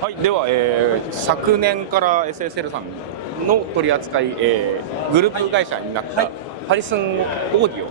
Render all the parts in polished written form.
はい、では、昨年から SSL さんの取り扱い、グループ会社になった、ハリソンオーデ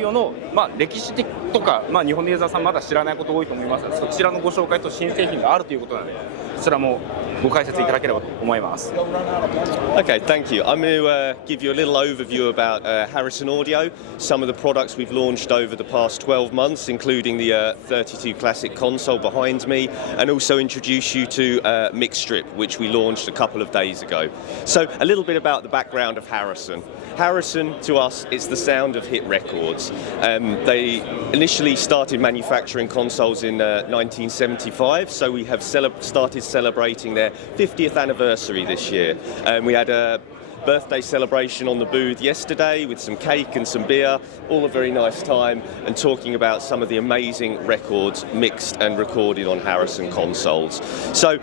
ィオの、歴史的とか、日本のユーザーさんまだ知らないこと多いと思いますので、そちらのご紹介と新製品があるということなので、そちらもご解説いただければと思います。Okay, thank you. I'm going to give you a little overview about Harrison Audio, some of the products we've launched over the past 12 months, including the 32 Classic console behind me, and also introduce you to Mixstrip, which we launched a couple of days ago. So a little bit about the background of Harrison. Harrison, to us, is the sound of hit records. They initially started manufacturing consoles in 1975, so we have started celebrating their 50th anniversary this year. We had a birthday celebration on the booth yesterday with some cake and some beer, all a very nice time, and talking about some of the amazing records mixed and recorded on Harrison consoles. So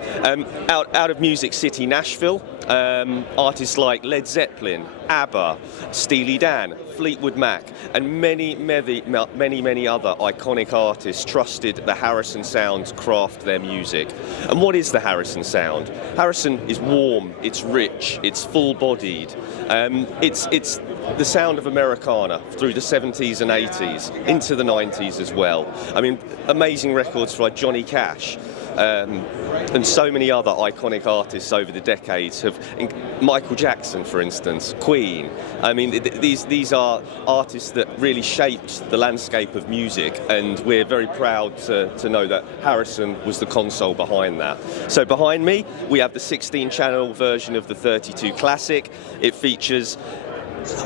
out of Music City, Nashville, artists like Led Zeppelin, ABBA, Steely Dan, Fleetwood Mac, and many other iconic artists trusted the Harrison sound to craft their music. And what is the Harrison sound? Harrison is warm, it's rich, it's full-bodied. It's the sound of Americana through the 70s and 80s, into the 90s as well. I mean, amazing records like Johnny Cash. And so many other iconic artists over the decades have, Michael Jackson, for instance, Queen. I mean, these are artists that really shaped the landscape of music, and we're very proud to know that Harrison was the console behind that. So behind me, we have the 16-channel version of the 32 Classic. It features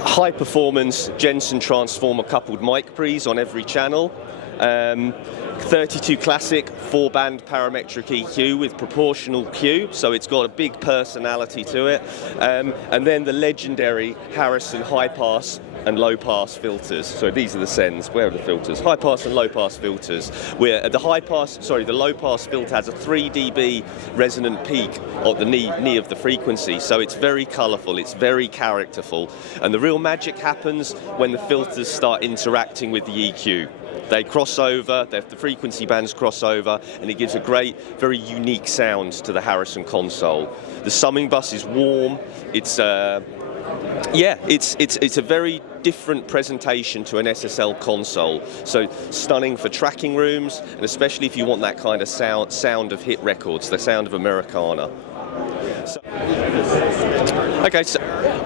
high-performance Jensen transformer coupled mic pre's on every channel. 32 Classic 4-band parametric EQ with proportional Q, so it's got a big personality to it. And then the legendary Harrison high-pass and low-pass filters. So these are the sends. Where are the filters? High-pass and low-pass filters. Where the low-pass filter has a 3 dB resonant peak at the knee of the frequency. So it's very colourful, it's very characterful, and the real magic happens when the filters start interacting with the EQ. They cross over, the frequency bands cross over, and it gives a great, very unique sound to the Harrison console. The summing bus is warm. It's a very different presentation to an SSL console. So stunning for tracking rooms, and especially if you want that kind of sound of hit records, the sound of Americana. Okay, so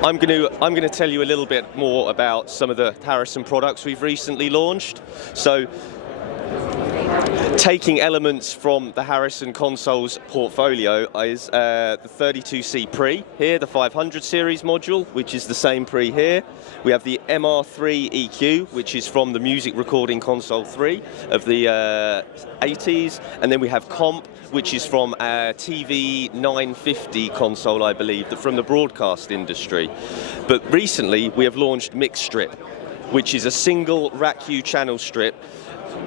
I'm going to tell you a little bit more about some of the Harrison products we've recently launched. So, taking elements from the Harrison console's portfolio is the 32C pre here, the 500 series module, which is the same pre here. We have the MR3 EQ, which is from the Music Recording Console 3 of the 80s, and then we have Comp, which is from a TV 950 console, I believe, from the broadcast industry. But recently we have launched Mixstrip, which is a single RACU channel strip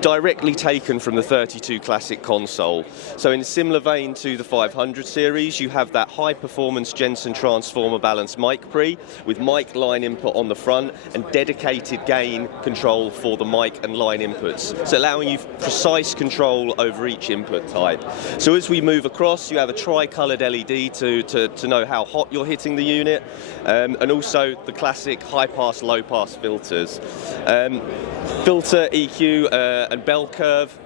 directly taken from the 32 Classic console. So in a similar vein to the 500 series, you have that high-performance Jensen transformer balanced mic pre with mic line input on the front and dedicated gain control for the mic and line inputs, so allowing you precise control over each input type. So as we move across, you have a tri-coloured LED to know how hot you're hitting the unit, and also the classic high-pass, low-pass filters. Filter, EQ, and bell curve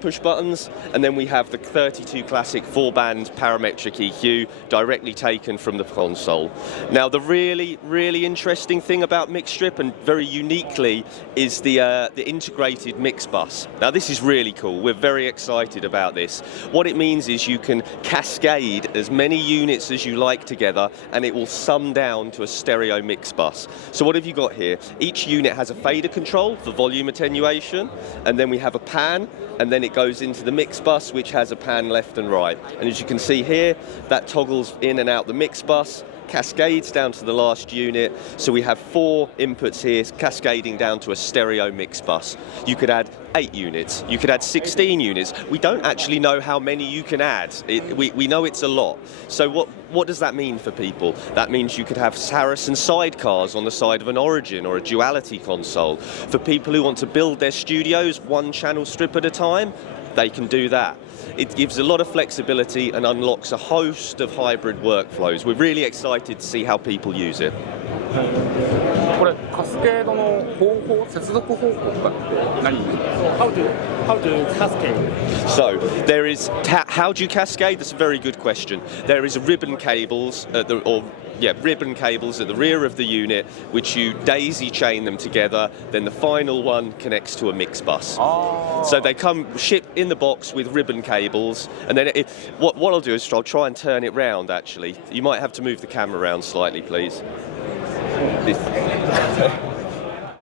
push buttons, and then we have the 32 Classic 4-band parametric EQ directly taken from the console. Now the really interesting thing about Mixstrip, and very uniquely, is the integrated mix bus. Now this is really cool, we're very excited about this. What it means is you can cascade as many units as you like together, and it will sum down to a stereo mix bus. So what have you got here? Each unit has a fader control for volume attenuation, and then we have a pan, and then it goes into the mix bus, which has a pan left and right. And as you can see here, that toggles in and out the mix bus, cascades down to the last unit. So we have 4 inputs here cascading down to a stereo mix bus. You could add 8 units, you could add 16 units. We don't actually know how many you can add. We know it's a lot. So what does that mean for people? That means you could have Harrison sidecars on the side of an Origin or a Duality console. For people who want to build their studios 1 channel strip at a time, they can do that. It gives a lot of flexibility and unlocks a host of hybrid workflows. We're really excited to see how people use it. これカスケードの方法、接続方法とかって何How to cascade? So there is how do you cascade? That's a very good question. There is ribbon cables ribbon cables at the rear of the unit, which you daisy chain them together. Then the final one connects to a mix bus. So they come shipped in the box with ribbon cables, and then what I'll do is I'll try and turn it round. Actually, you might have to move the camera around slightly, please. This.